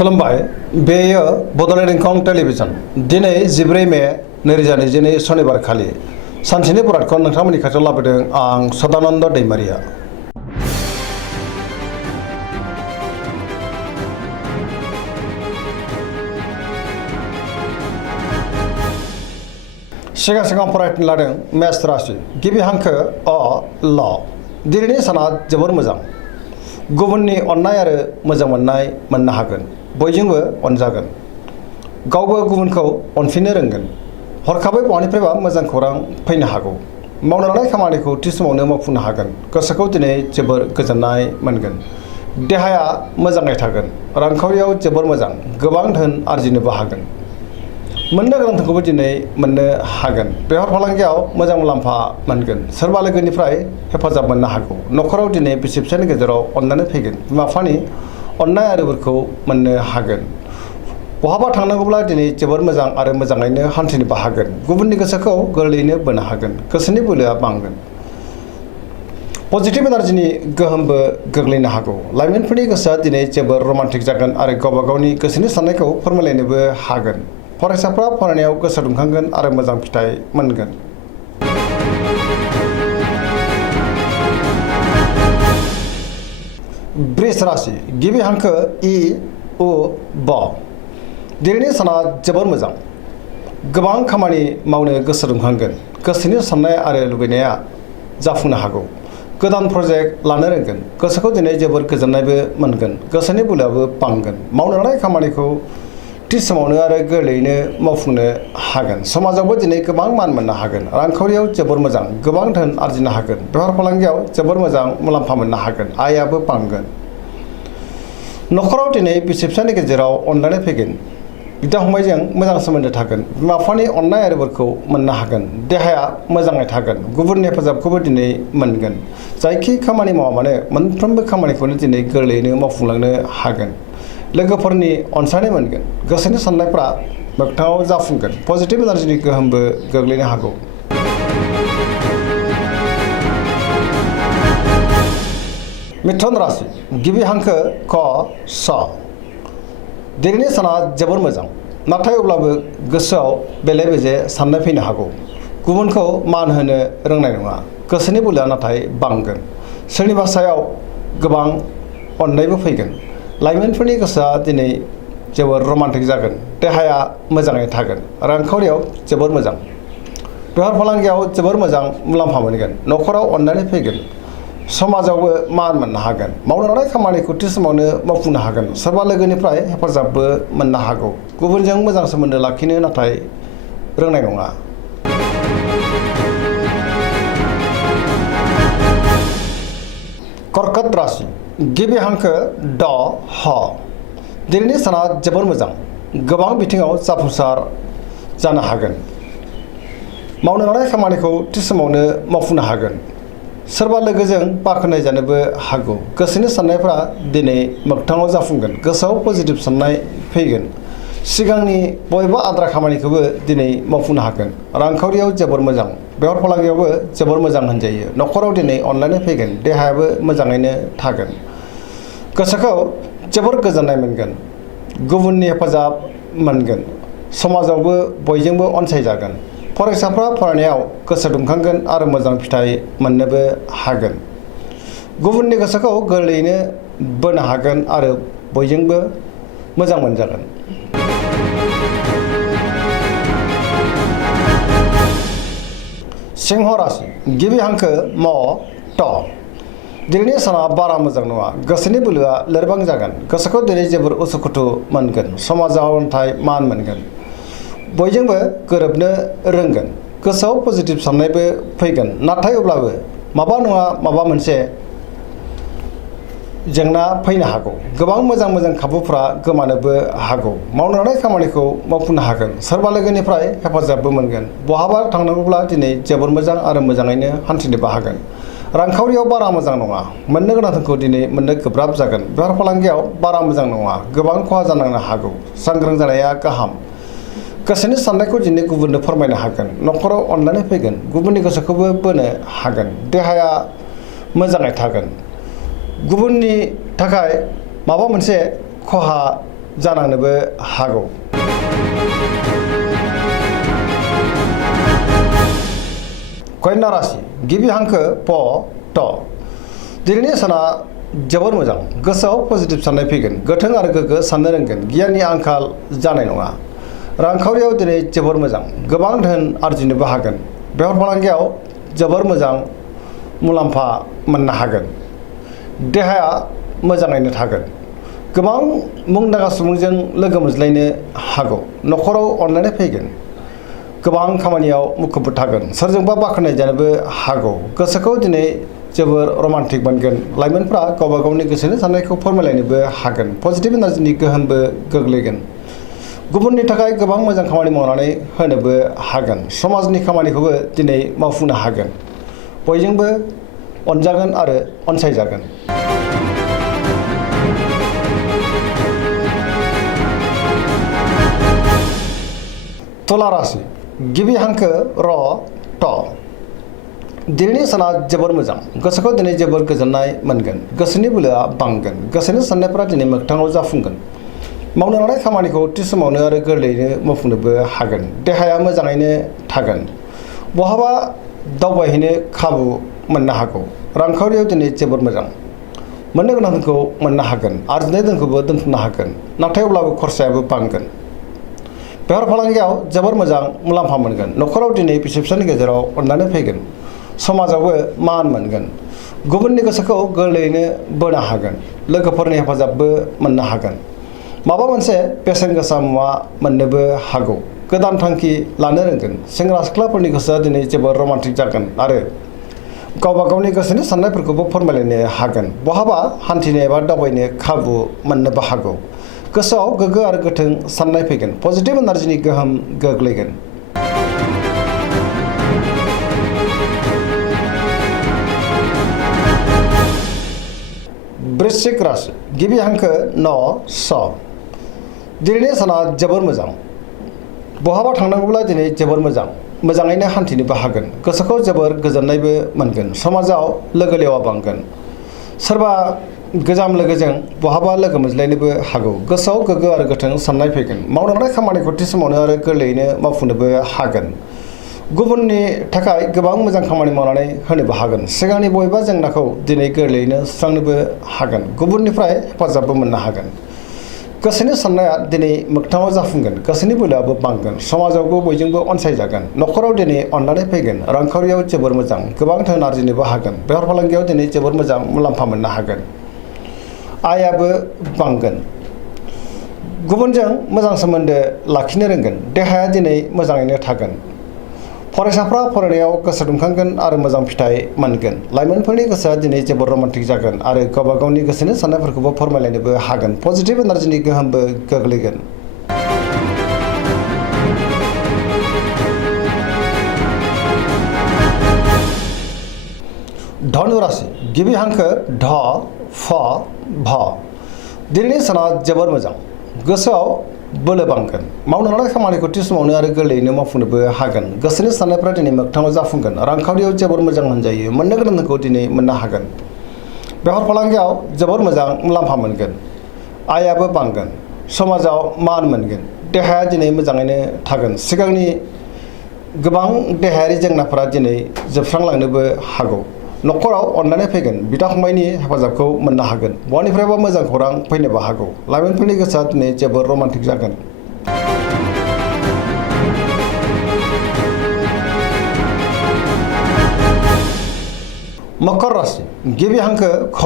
खुलुमबाय बेयो बड'लेण्ड इंखं टेलिभिजन दिनै 14 मे 2022 शनिबार खालि सानसेनि बरादखौ नोंथांमोननि खाथियाव लाबोदों आं सदानन्द दैमारिया। सिगां फरायनो लादों मेष राशि गिबि हांखो अ ल दिनैनि साना जोबोर मोजां। गुबुननि अननाय आरो मोजां मोननाय मोननो हागोन। बयजोंबो अनजागोन। गावबो गुबुनखौ अनफिननो रोंगोन। हरखाबै बहानिफ्रायबा मोजां खौरां फैनो हागौ। मावनो लानाय खामानिखौ थि समावनो मावफुंनो हागोन। गोसोखौ दिनै जोबोर गोजोननाय मोनगोन। देहाया मोजाङै थागोन। रांखावरियाव जोबोर मोजां। गोबां धोन आरजिनोबो हागोन। मोननो गोनां धोनखौबो दिनै मोननो हागोन। बेफार फालांगियाव मोजां मुलाम्फा मोनगोन। सोरबा लोगोनिफ्राय हेफाजाब मोननो हागौ। न'खराव दिनै बिसि फिसायनि गेजेराव अननानै फैगोन। बिमा बिफानि अननाय आरो बोरखौ मोननो हागोन। बहाबा थांनांगौब्ला दिनै जोबोर मोजां आरो मोजाङैनो हान्थिनोबो हागोन। गुबुननि गोसोखौ गोरलैयैनो बोनो हागोन। गोसोनि बोलोआ बांगोन। पजिटिभ एनार्जिनि गोहोमबो गोग्लैनो हागौ। लाइमोनफोरनि गोसोआ दिनै जोबोर रमान्टिक जागोन आरो गावबा गावनि गोसोनि साननायखौ फोरमायलायनोबो हागोन। फरायसाफ्रा फरायनायाव गोसो दुंखांगोन आरो मोजां फिथाइ मोनगोन। वृष राशि गिबि हांखो इ उ ब दिनैनि साना जोबोर मोजां। गोबां खामानि मावनो गोसो दुंखांगोन। गोसोनि साननाय आरो लुबैनाया जाफुंनो हागौ। गोदान प्रजेक्ट लानो रोंगोन। गोसोखौ दिनै जोबोर गोजोननायबो मोनगोन। गोसोनि बोलोआबो बांगोन। मावनो लानाय खामानिखौ थि समावनो आरो गोरलैयैनो मावफुंनो हागोन। समाजावबो दिनै गोबां मान मोननो हागोन। रांखावरियाव जोबोर मोजां। गोबां धोन आरजिनो हागोन। बेफार फालांगियाव जोबोर मोजां मुलाम्फा मोननो हागोन। आयआबो बांगोन। न'खराव दिनै बिसि फिसायनि गेजेराव अनलायनाय फैगोन। बिदा फंबायजों मोजां सोमोन्दो थागोन। बिमा बिफानि अननाय आरो बोरखौ मोननो हागोन। देहाया मोजाङै थागोन। गुबुननि हेफाजाबखौबो दिनै मोनगोन। जायखि खामानि मावा मानो मोनफ्रोमबो खामानिखौनो दिनै गोरलैयैनो मावफुंलांनो हागोन। लोगोफोरनि अनसायनाय मोनगोन। गोसोनि साननायफ्रा मोगथाङाव जाफुंगोन। पजिटिभ एनार्जिनि गोहोमबो गोग्लैनो हागौ। मिथुन राशि गिबि हांखो क स दिनैनि साना जोबोर मोजां। नाथाय अब्लाबो गोसोआव बेले बेजे साननाय फैनो हागौ। गुबुनखौ मान होनो रोंनाय नङा। गोसोनि बोलोआ नाथाय बांगोन। सोरनिबा सायाव गोबां अननायबो फैगोन। लाइमोनफोरनि गोसोआ दिनै जोबोर रमान्टिक जागोन। देहाया मोजाङै थागोन। रांखावरियाव जोबोर मोजां। बेफार फालांगियाव जोबोर मोजां मुलाम्फा मोनगोन। न'खराव अननानै फैगोन। समाजावबो मान मोननो हागोन। मावनो लानाय खामानिखौ थि समावनो मावफुंनो हागोन। सोरबा लोगोनिफ्राय हेफाजाबबो मोननो हागौ। गुबुनजों मोजां सोमोन्दो लाखिनो नाथाय रोंनाय नङा। कर्कट राशि गिबि हांखो ड ह दिनैनि साना जोबोर मोजां। गोबां बिथिङाव जाफुंसार जानो हागोन। मावनो लानाय खामानिखौ थि समावनो मावफुंनो हागोन। सोरबा लोगोजों बाख्नाय जानोबो हागौ। गोसोनि साननायफ्रा दिनै मोगथाङाव जाफुंगोन। गोसोआव पजिटिभ साननाय फैगोन। सिगांनि बबेबा आद्रा खामानिखौबो दिनै मावफुंनो हागोन। रांखावरियाव जोबोर मोजां। बेफार फालांगियावबो जोबोर मोजां होनजायो। न'खराव दिनै अनलायनाय फैगोन। देहायाबो मोजाङैनो थागोन। गोसोखौ जोबोर गोजोननाय मोनगोन। गुबुननि हेफाजाब मोनगोन। समाजावबो बयजोंबो अनसायजागोन। फरायसाफ्रा फरायनायाव गोसो दुंखांगोन आरो मोजां फिथाइ मोननोबो हागोन। गुबुननि गोसोखौ गोरलैयैनो बोनो हागोन आरो बयजोंबो मोजां मोनजागोन। सिंह राशि गिबि हांखो म ट दिनैनि साना बारा मोजां नङा। गोसोनि बोलोआ लोरबां जागोन। गोसोखौ दिनै जोबोर उसुखुथु मोनगोन। समाजाव अनथाय मान मोनगोन। बयजोंबो गोरोबनो रोंगोन। गोसोआव पजिटिभ साननायबो फैगोन। नाथाय अब्लाबो माबा नङा माबा मोनसे जेंना फैनो हागौ। गोबां मोजां खाबुफ्रा गोमानोबो हागौ। मावनो लानाय खामानिखौ मावफुंनो हागोन। सोरबा लोगोनिफ्राय हेफाजाबबो मोनगोन। बहाबा थांनांगौब्ला दिनै जोबोर मोजां आरो मोजाङैनो हान्थिनोबो हागोन। रांखावरियाव बारा मोजां नङा। मोननो गोनां धोनखौ दिनै मोननो गोब्राब जागोन। बेफार फालांगियाव बारा मोजां नङा। गोबां खहा जानांनो हागौ। सांग्रां जानाया गाहाम। गोसोनि साननायखौ दिनै गुबुननो फोरमायनो हागोन। न'खराव अनलायनाय फैगोन। गुबुननि गोसोखौबो बोनो हागोन। देहाया मोजाङै थागोन। गुबुननि थाखाय माबा मोनसे खहा जानांनोबो हागौ। कन्या राशि गिबि हांखो प ट दिनैनि साना जोबोर मोजां गोसोआव पजिटिभ साननाय फैगोन गोथों आरो गोग्गो साननो रोंगोन गियाननि आंखाल जानाय नङा रांखावरियाव दिनै जोबोर मोजां गोबां धोन आरजिनोबो हागोन बेफार फालांगियाव जोबोर मोजां मुलाम्फा मोननो हागोन देहाया मोजाङैनो थागोन गोबां मुंदांखा सुबुंजों लोगो मोनज्लायनो हागौ न'खराव अनलायनाय फैगोन गोबां खामानियाव मुखुब थागोन सोरजोंबा बाख्नाय जानोबो हागौ गोसोखौ दिनै जोबोर रमान्टिक मोनगोन लाइमोनफ्रा गावबा गावनि गोसोनि साननायखौ फोरमायलायनोबो हागोन पजिटिभ एनार्जिनि गोहोमबो गोग्लैगोन गुबुननि थाखाय गोबां मोजां खामानि मावनानै होनोबो हागोन समाजनि खामानिखौबो दिनै मावफुंनो हागोन बयजोंबो अनजागोन आरो अनसायजागोन। तुला राशि गिबि हांखो र ट दिनैनि साना जोबोर मोजां गोसोखौ दिनै जोबोर गोजोननाय मोनगोन गोसोनि बोलोआ बांगोन गोसोनि साननायफोरा दिनै मोगथाङाव जाफुंगोन मावनो लानाय खामानिखौ थि समावनो आरो गोरलैयैनो मावफुंनोबो हागोन देहाया मोजाङैनो थागोन बहाबा दावबायहैनो खाबु मोननो हागौ रांखावरियाव दिनै जोबोर मोजां मोननो गोनां धोनखौ मोननो हागोन आरजिनाय धोनखौबो दोनथुमनो हागोन नाथाय अब्लाबो खरसायाबो बांगोन बेफार फालांगियाव जोबोर मोजां मुलाम्फा मोनगोन न'खराव दिनै बिसि फिसायनि गेजेराव अनलायनाय फैगोन समाजावबो मान मोनगोन गुबुननि गोसोखौ गोरलैयैनो बोनो हागोन लोगोफोरनि हेफाजाबबो मोननो हागोन माबा मोनसे बेसेन गोसा मुवा मोननोबो हागौ गोदान थांखि लानो रोंगोन सेंग्रा सिख्लाफोरनि गोसोआ दिनै जोबोर रमान्टिक जागोन आरो गावबा गावनि गोसोनि साननायफोरखौबो फोरमायलायनो हागोन बहाबा हान्थिनो एबा दावबायनो खाबु मोननोबो हागौ गोसोआव गोग्गो आरो गोथों साननाय फैगोन पजिटिभ एनार्जिनि गोहोम गोग्लैगोन। वृश्चिक राशि गिबि हांखो न स दिनैनि साना जोबोर मोजां बहाबा थांनांगौब्ला दिनै जोबोर मोजाङैनो हान्थिनोबो हागोन गोसोखौ जोबोर गोजोननायबो मोनगोन समाजाव लोगो लेवा बांगोन सोरबा गोजाम लोगोजों बहाबा लोगो मोनज्लायनोबो हागौ गोसोआव गोग्गो आरो गोथों साननाय फैगोन मावनो लानाय खामानिखौ थि समावनो आरो गोरलैयैनो मावफुंनोबो हागोन गुबुननि थाखाय गोबां मोजां खामानि मावनानै होनोबो हागोन सिगांनि बबेबा जेंनाखौ दिनै गोरलैयैनो सुस्रांनोबो हागोन गुबुननिफ्राय हेफाजाबबो मोननो हागोन गोसोनि साननाया दिनै मोगथाङाव जाफुंगोन गोसोनि बोलोआबो बांगोन समाजावबो बयजोंबो अनसायजागोन न'खराव दिनै अनलायनाय फैगोन रांखावरियाव जोबोर मोजां गोबां धोन आरजिनोबो हागोन बेफार फालांगियाव दिनै जोबोर मोजां मुलाम्फा मोननो हागोन आयाबो बांगोन गुबुनजों मोजां सोमोन्दो लाखिनो रोंगोन देहाया दिनै मोजाङैनो थागोन फरायसाफ्रा फरायनायाव गोसो दुंखांगोन आरो मोजां फिथाइ मोनगोन लाइमोनफोरनि गोसोआ दिनै जोबोर रमान्टिक जागोन आरो गावबा गावनि गोसोनि साननायफोरखौबो फोरमायलायनोबो हागोन पजिटिभ एनार्जिनि गोहोमबो गोग्लैगोन। धनु राशि गिबि हांखो ढ फ भ दिनैनि साना जोबोर मोजां गोसोआव बोलो बांगोन मावनो लानाय खामानिखौ थि समावनो आरो गोरलैयैनो मावफुंनोबो हागोन गोसोनि साननायफ्रा दिनै मोगथाङाव जाफुंगोन रांखावरियाव जोबोर मोजां मोनजायो मोननो गोनांखौ दिनै मोननो हागोन बेफार फालांगियाव जोबोर मोजां मुलाम्फा मोनगोन आयाबो बांगोन समाजाव मान मोनगोन देहाया दिनै मोजाङैनो थागोन सिगांनि गोबां देहायारि जेंनाफोरा दिनै जोबस्रांलांनोबो हागौ न'खराव अनलायनाय फैगोन बिदा फंबायनि हेफाजाबखौ मोननो हागोन बहानिफ्रायबा मोजां खौरां फैनोबो हागौ लाइमोनफोरनि गोसोआ दिनै जोबोर रमान्टिक जागोन। मकर राशि गिबि हांखो ख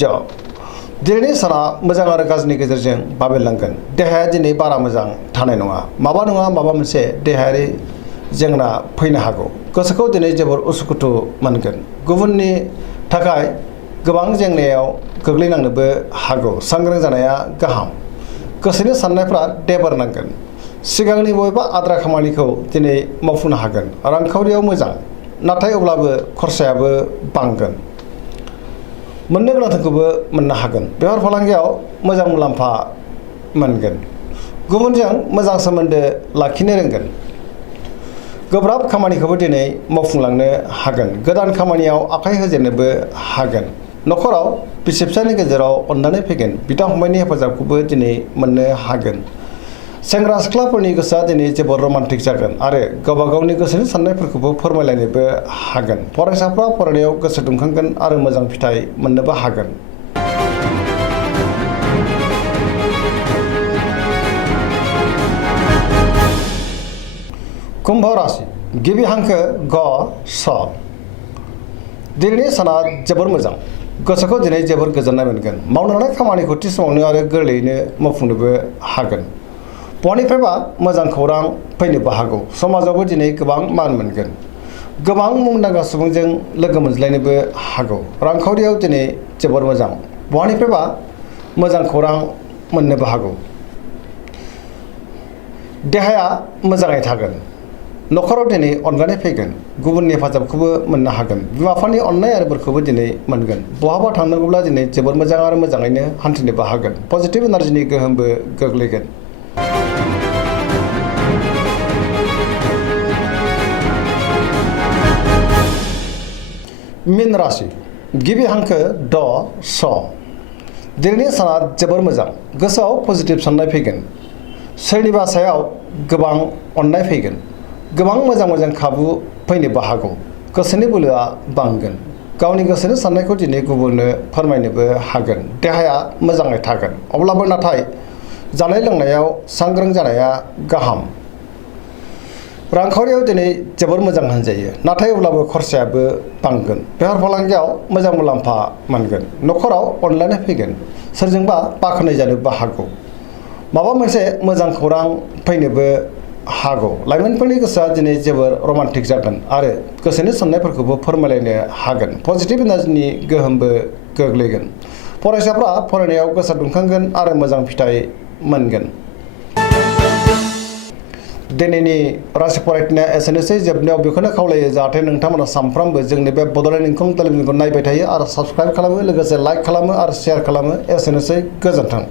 ज दिनैनि साना मोजां आरो गाज्रिनि गेजेरजों बाबेरलांगोन देहाया दिनै बारा मोजां थानाय नङा माबा मोनसे देहायारि जेंना फैनो हागौ गोसोखौ दिनै जोबोर उसुखुथु मोनगोन गुबुननि थाखाय गोबां जेंनायाव गोग्लैनांनोबो हागौ सांग्रां जानाया गाहाम गोसोनि साननायफ्रा देबार नांगोन सिगांनि बबेबा आद्रा खामानिखौ दिनै मावफुंनो हागोन रांखावरियाव मोजां नाथाय अब्लाबो खरसायाबो बांगोन मोननो गोनांखौबो मोननो हागोन बेफार फालांगियाव मोजां मुलाम्फा मोनगोन गुबुनजों मोजां सोमोन्दो लाखिनो रोंगोन गोब्राब खामानिखौबो दिनै मावफुंलांनो हागोन गोदान खामानियाव आखाइ होजेननोबो हागोन नखराव बिसि फिसायनि गेजेराव अननानै फैगोन बिदा फंबायनि हेफाजाबखौबो दिनै मोननो हागोन सेंग्रा सिख्लाफोरनि गोसोआ दिनै जोबोद रमान्टिक जागोन आरो गावबा गावनि गोसोनि साननायफोरखौबो फोरमायलायनोबो हागोन फरायसाफ्रा फरायनायाव गोसो दुंखांगोन आरो मोजां फिथाइ मोननोबो हागोन कुम्भ राशि गिबि हांखो ग स दिनैनि साना जोबोर मोजां गोसोखौ दिनै जोबोर गोजोननाय मोनगोन मावनो लानाय खामानिखौ थि समावनो आरो गोरलैयैनो मावफुंनोबो हागोन बहानिफ्रायबा मोजां खौरां फैनोबो हागौ समाजावबो दिनै गोबां मान मोनगोन गोबां मुंदांखा सुबुंजों लोगो मोनज्लायनोबो हागौ रांखावरियाव दिनै जोबोर मोजां बहानिफ्रायबा मोजां खौरां मोननोबो हागौ देहाया मोजाङै थागोन नखराव दिनै अनगायनाय फैगोन गुबुननि हेफाजाबखौबो मोननो हागोन बिमा बिफानि अननाय आरो बोरखौबो दिनै मोनगोन बहाबा थांनांगौब्ला दिनै जोबोर मोजां आरो मोजाङैनो हान्थिनोबो हागोन पजिटिभ एनार्जिनि गोहोमबो गोग्लैगोन मीन राशि गिबि हांखो ड स दिनैनि साना जोबोर मोजां गोसोआव पजिटिभ साननाय फैगोन सोरनिबा सायाव गोबां अननाय फैगोन गोबां मोजां खाबु फैनोबो हागौ गोसोनि बोलोआ बांगोन गावनि गोसोनि साननायखौ दिनै गुबुननो फोरमायनोबो हागोन देहाया मोजाङै थागोन अब्लाबो नाथाय जानाय लोंनायाव सांग्रां जानाया गाहाम रांखावरियाव दिनै जोबोर मोजां होनजायो नाथाय अब्लाबो खरसायाबो बांगोन बेफार फालांगियाव मोजां मुलाम्फा मोनगोन नखराव अनलायनाय फैगोन सोरजोंबा बाख्नाय जानोबो हागौ माबा मोनसे मोजां खौरां फैनोबो हागौ लाइमोनफोरनि गोसोआ दिनै जोबोर रमान्टिक जागोन आरो गोसोनि साननायफोरखौबो फोरमायलायनो हागोन पजिटिभ एनार्जिनि गोहोमबो गोग्लैगोन फरायसाफ्रा फरायनायाव गोसो दुंखांगोन आरो मोजां फिथाइ मोनगोन दिनैनि राशि फरायथिनाया एसेनोसै जोबनायाव बेखौनो खावलायो जाहाथे नोंथांमोना सानफ्रामबो जोंनि बे बड'लेण्ड इंखं टेलिभिजनखौ नायबाय थायो आरो साबस्क्राइब खालामो लोगोसे लाइक खालामो आरो शेयार खालामो एसेनोसै गोजोन्थों